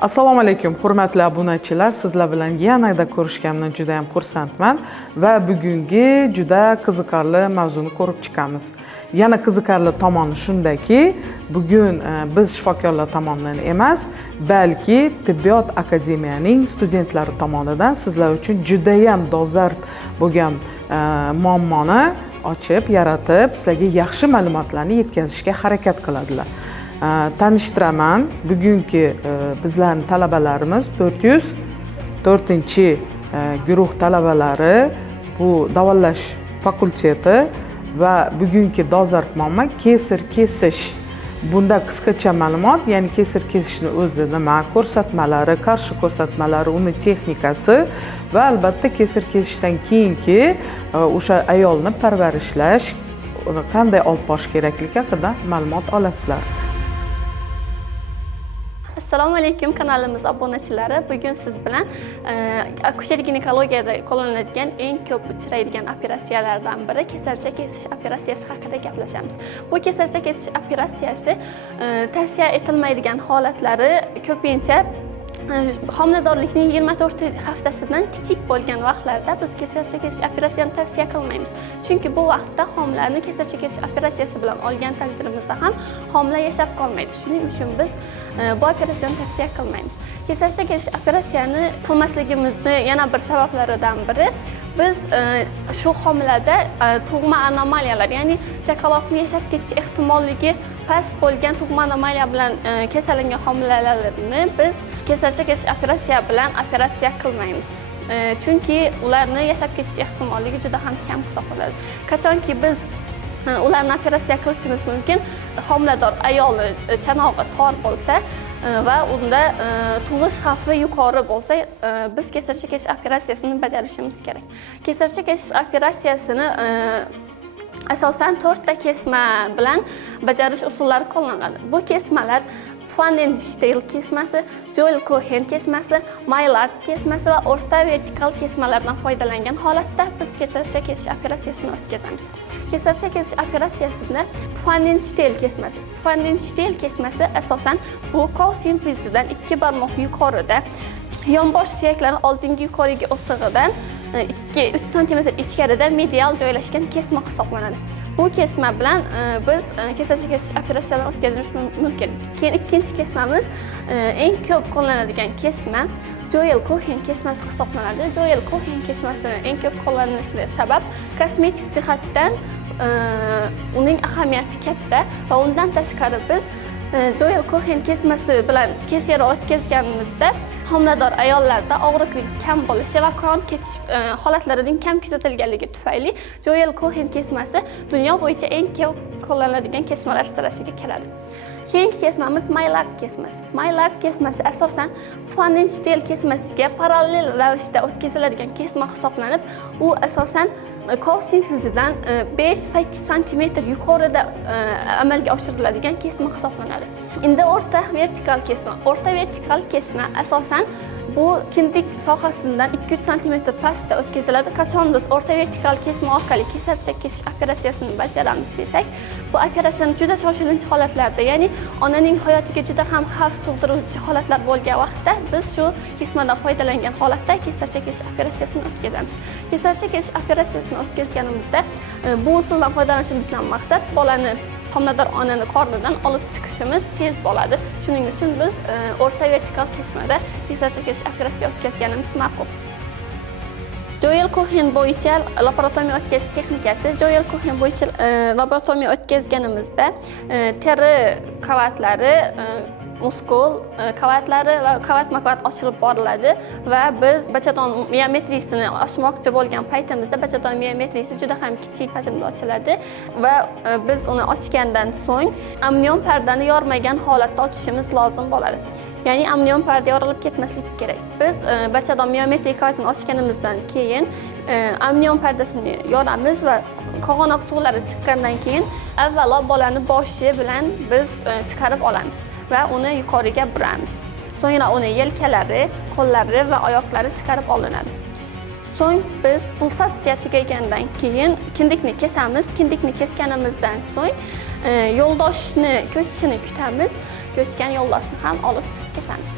Assalomu alaykum, hurmatli obunachilar. Sizlar bilan yanada ko'rishganimdan juda ham xursandman va bugungi juda qiziqarli mavzuni ko'rib chiqamiz. Yana qiziqarli tomoni shundaki, bugun biz shifokorlar tomonidan emas, balki tibbiyot akademiyaning studentlari tomonidan sizlar uchun juda ham dolzarb bo'lgan muammoni ochib, yaratib, sizlarga yaxshi ma'lumotlarni yetkazishga harakat qiladilar. Tanishtiraman, bugungi bizlarning talabalarimiz 404-guruh talabalari, bu davolash fakulteti va bugungi dolzarb muammo kesir kesish. Bunda qisqacha ma'lumot, ya'ni kesir kesishni o'zi nima, ko'rsatmalari, qarshi ko'rsatmalari, uni texnikasi va albatta kesir kesishdan keyingi o'sha ayolni parvarishlash, qanday olib borish kerakligi haqida ma'lumot olasizlar. Assalomu alaykum kanalimiz obunachilari. Bugun siz bilan akusher ginekologiyada qo'llaniladigan eng ko'p uchraydigan operatsiyalardan biri kesarcha kesish operatsiyasi haqida gaplashamiz. Bu kesarcha kesish operatsiyasi tavsiya etilmaydigan holatlari ko'pincha homiladorlikning 24 haftasidan kichik bo'lgan vaqtlarda biz kesarcha kesish operatsiyasini tavsiya qilmaymiz. Chunki bu vaqtda homilalarni kesarcha kesish operatsiyasi bilan olgan taqdirimizda ham homila yashab qolmaydi. Shuning uchun biz bu operatsiyani tavsiya qilmaymiz. Kesarcha kesish operatsiyani qilmasligimizni yana bir sabablaridan biri biz shu homilada tug'ma anomaliyalar, ya'ni chaqaloqni yashab ketish ehtimolligi past bo'lgan tug'ma anomaliya bilan kasallangan homilalarni biz kesarcha kesish operatsiya bilan operatsiya qilmaymiz. Chunki ularni yashab ketish ehtimolligi juda ham kam hisoblanadi. Qachonki biz ularni operatsiya qilishimiz mumkin, homilador ayolni chanog'i tor bo'lsa va unda tug'ish xavfi yuqori bo'lsa, biz kesarcha kesish operatsiyasini bajarishimiz kerak. Kesarcha kesish operatsiyasini asosan 4 ta kesma bilan bajarish usullari qo'llaniladi. Bu kesmalar Pfannenstiel kesmasi, Joel-Cohen kesmasi, Maillard kesmasi va o'rta vertikal kesmalardan foydalangan holatda biz kesarcha kesish operatsiyasini o'tkazamiz. Kesarcha kesish operatsiyasida Pfannenstiel kesmasi asosan bu qov simfizidan 2 barmoq yuqorida yonbosh suyaklarining oldingi yuqoriga o'sig'idan 2-3 sm ichkarida medial joylashgan kesma hisoblanadi. Bu kesma bilan biz kesarcha kesish operatsiyasini o'tkazishimiz mumkin. Keyin ikkinchi kesmamiz eng ko'p qo'llaniladigan kesma Joel-Cohen kesmasi hisoblanadi. Joel-Cohen kesmasini eng ko'p qo'llanishiga sabab kosmetik jihatdan uning ahamiyati katta va undan tashqari biz Joel-Cohen kesmasi bilan kesara o'tkazganimizda homilador ayollarda og'riqlik kam bo'lishi va qon ketish holatlarining kam kuzatilganligi tufayli Joel-Cohen kesmasi dunyo bo'yicha eng ko'p qo'llaniladigan kesmalar sirasiga kiradi. Keyingi kesmamiz Maillard kesmasi. Maillard kesmasi asosan Pfannenstiel kesmasiga parallel ravishda o'tkaziladigan kesma hisoblanib, u asosan qov simfizidan 5-8 sm yuqorida amalga oshiriladigan kesma hisoblanadi. Endi o'rta vertikal kesma. O'rta vertikal kesma asosan bu kindik sohasidan 2-3 sm pastda o'tkaziladi. Qachon biz o'rta vertikal kesma orqali kesarcha kesish operatsiyasini bajaramiz desak, bu operatsiyani juda shoshilinch holatlarda, ya'ni onaning hayotiga juda ham xavf tug'diruvchi holatlar bo'lgan vaqtda biz shu kesmadan foydalangan holatda kesarcha kesish operatsiyasini o'tkazamiz. Kesarcha kesish operatsiyasini o'tkazganimizda bu usuldan foydalanishimizdan maqsad bolani homilador onani qornidan olib chiqishimiz tez bo'ladi. Shuning uchun biz o'rta vertikal kesmada kesarcha kesish operatsiyasi o'tkazganimiz ma'qul. Joel-Cohen bo'yicha laboratoriya o'tkazish texnikasi. Joel-Cohen bo'yicha laboratoriya o'tkazganimizda teri qavatlari, muskul qavatlari va qavatma-qavat ochilib boriladi va biz bachadon miometrisini ochmoqchi bo'lgan paytimizda bachadon miometrisi juda ham kichik hajmda ochiladi va biz uni ochgandan so'ng amnion pardani yormagan holatda ochishimiz lozim bo'ladi. Ya'ni amnion parda yorilib ketmasligi kerak. Biz bachadon miometrik qavatini ochganimizdan keyin amnion pardasini yoramiz va qog'onoq suvlari chiqqandan keyin avvalo bolani boshi bilan biz chiqarib olamiz va uni yuqoriga buramiz. So'ngra uni yelkalari, qo'llari va oyoqlari chiqarib olinadi. So'ng biz pulsatsiya tugagandan keyin kindikni kesamiz. Kindikni kesganimizdan so'ng yo'ldoshni ko'chishini kutamiz. Ko'chgan yo'ldoshni ham olib chiqib ketamiz.